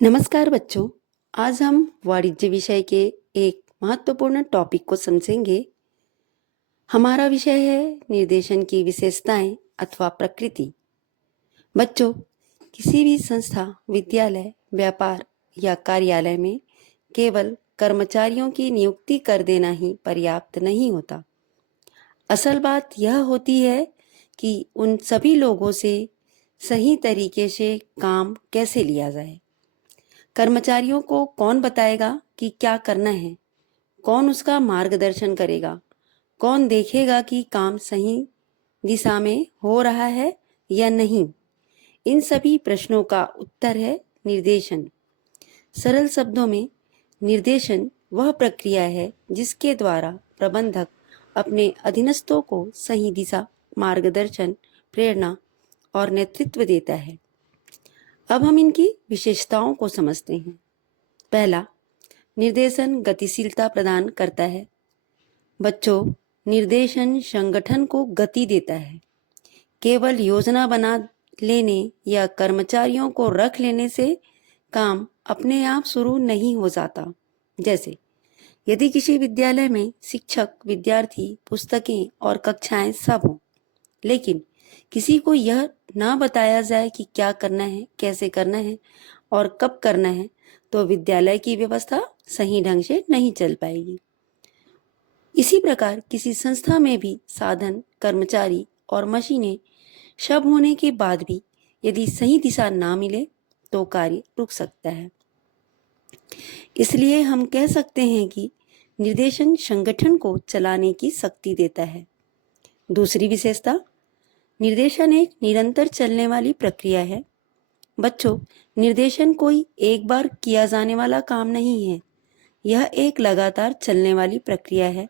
नमस्कार बच्चों। आज हम वाणिज्य विषय के एक महत्वपूर्ण टॉपिक को समझेंगे। हमारा विषय है निर्देशन की विशेषताएं अथवा प्रकृति। बच्चों, किसी भी संस्था, विद्यालय, व्यापार या कार्यालय में केवल कर्मचारियों की नियुक्ति कर देना ही पर्याप्त नहीं होता। असल बात यह होती है कि उन सभी लोगों से सही तरीके से काम कैसे लिया जाए। कर्मचारियों को कौन बताएगा कि क्या करना है? कौन उसका मार्गदर्शन करेगा? कौन देखेगा कि काम सही दिशा में हो रहा है या नहीं? इन सभी प्रश्नों का उत्तर है निर्देशन। सरल शब्दों में, निर्देशन वह प्रक्रिया है जिसके द्वारा प्रबंधक अपने अधीनस्थों को सही दिशा, मार्गदर्शन, प्रेरणा और नेतृत्व देता है। अब हम इनकी विशेषताओं को समझते हैं। पहला, निर्देशन गतिशीलता प्रदान करता है। बच्चों, निर्देशन संगठन को गति देता है। केवल योजना बना लेने या कर्मचारियों को रख लेने से काम अपने आप शुरू नहीं हो जाता। जैसे यदि किसी विद्यालय में शिक्षक, विद्यार्थी, पुस्तकें और कक्षाएं सब हों, लेकिन किसी को यह ना बताया जाए कि क्या करना है, कैसे करना है और कब करना है, तो विद्यालय की व्यवस्था सही ढंग से नहीं चल पाएगी। इसी प्रकार किसी संस्था में भी साधन, कर्मचारी और मशीनें सब होने के बाद भी यदि सही दिशा ना मिले तो कार्य रुक सकता है। इसलिए हम कह सकते हैं कि निर्देशन संगठन को चलाने की शक्ति देता है। दूसरी विशेषता, निर्देशन एक निरंतर चलने वाली प्रक्रिया है। बच्चों, निर्देशन कोई एक बार किया जाने वाला काम नहीं है। यह एक लगातार चलने वाली प्रक्रिया है।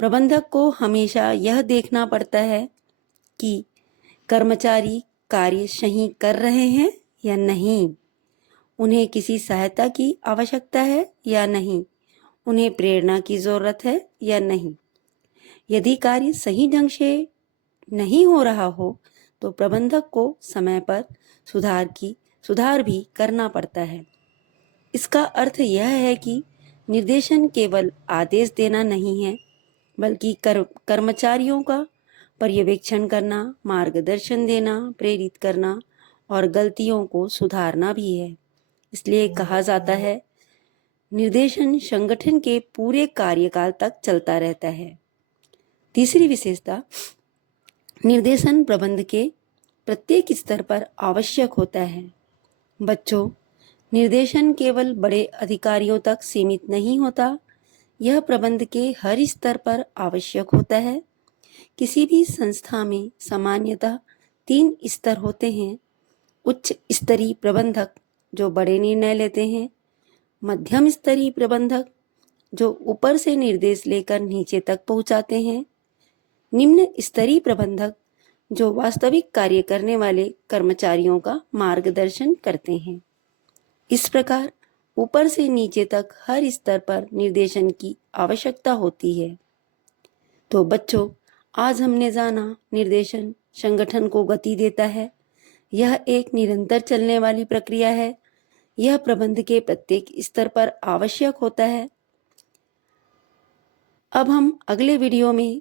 प्रबंधक को हमेशा यह देखना पड़ता है कि कर्मचारी कार्य सही कर रहे हैं या नहीं, उन्हें किसी सहायता की आवश्यकता है या नहीं, उन्हें प्रेरणा की जरूरत है या नहीं। यदि कार्य सही ढंग से नहीं हो रहा हो तो प्रबंधक को समय पर सुधार भी करना पड़ता है। इसका अर्थ यह है कि निर्देशन केवल आदेश देना नहीं है, बल्कि कर्मचारियों का पर्यवेक्षण करना, मार्गदर्शन देना, प्रेरित करना और गलतियों को सुधारना भी है। इसलिए कहा जाता है, निर्देशन संगठन के पूरे कार्यकाल तक चलता रहता है। तीसरी विशेषता, निर्देशन प्रबंध के प्रत्येक स्तर पर आवश्यक होता है। बच्चों, निर्देशन केवल बड़े अधिकारियों तक सीमित नहीं होता, यह प्रबंध के हर स्तर पर आवश्यक होता है। किसी भी संस्था में सामान्यतः 3 स्तर होते हैं। उच्च स्तरीय प्रबंधक जो बड़े निर्णय लेते हैं, मध्यम स्तरीय प्रबंधक जो ऊपर से निर्देश लेकर नीचे तक पहुंचाते हैं, निम्न स्तरीय प्रबंधक जो वास्तविक कार्य करने वाले कर्मचारियों का मार्गदर्शन करते हैं। इस प्रकार ऊपर से नीचे तक हर स्तर पर निर्देशन की आवश्यकता होती है। तो बच्चों, आज हमने जाना निर्देशन संगठन को गति देता है। यह एक निरंतर चलने वाली प्रक्रिया है। यह प्रबंध के प्रत्येक स्तर पर आवश्यक होता है। अब हम अगले वीडियो में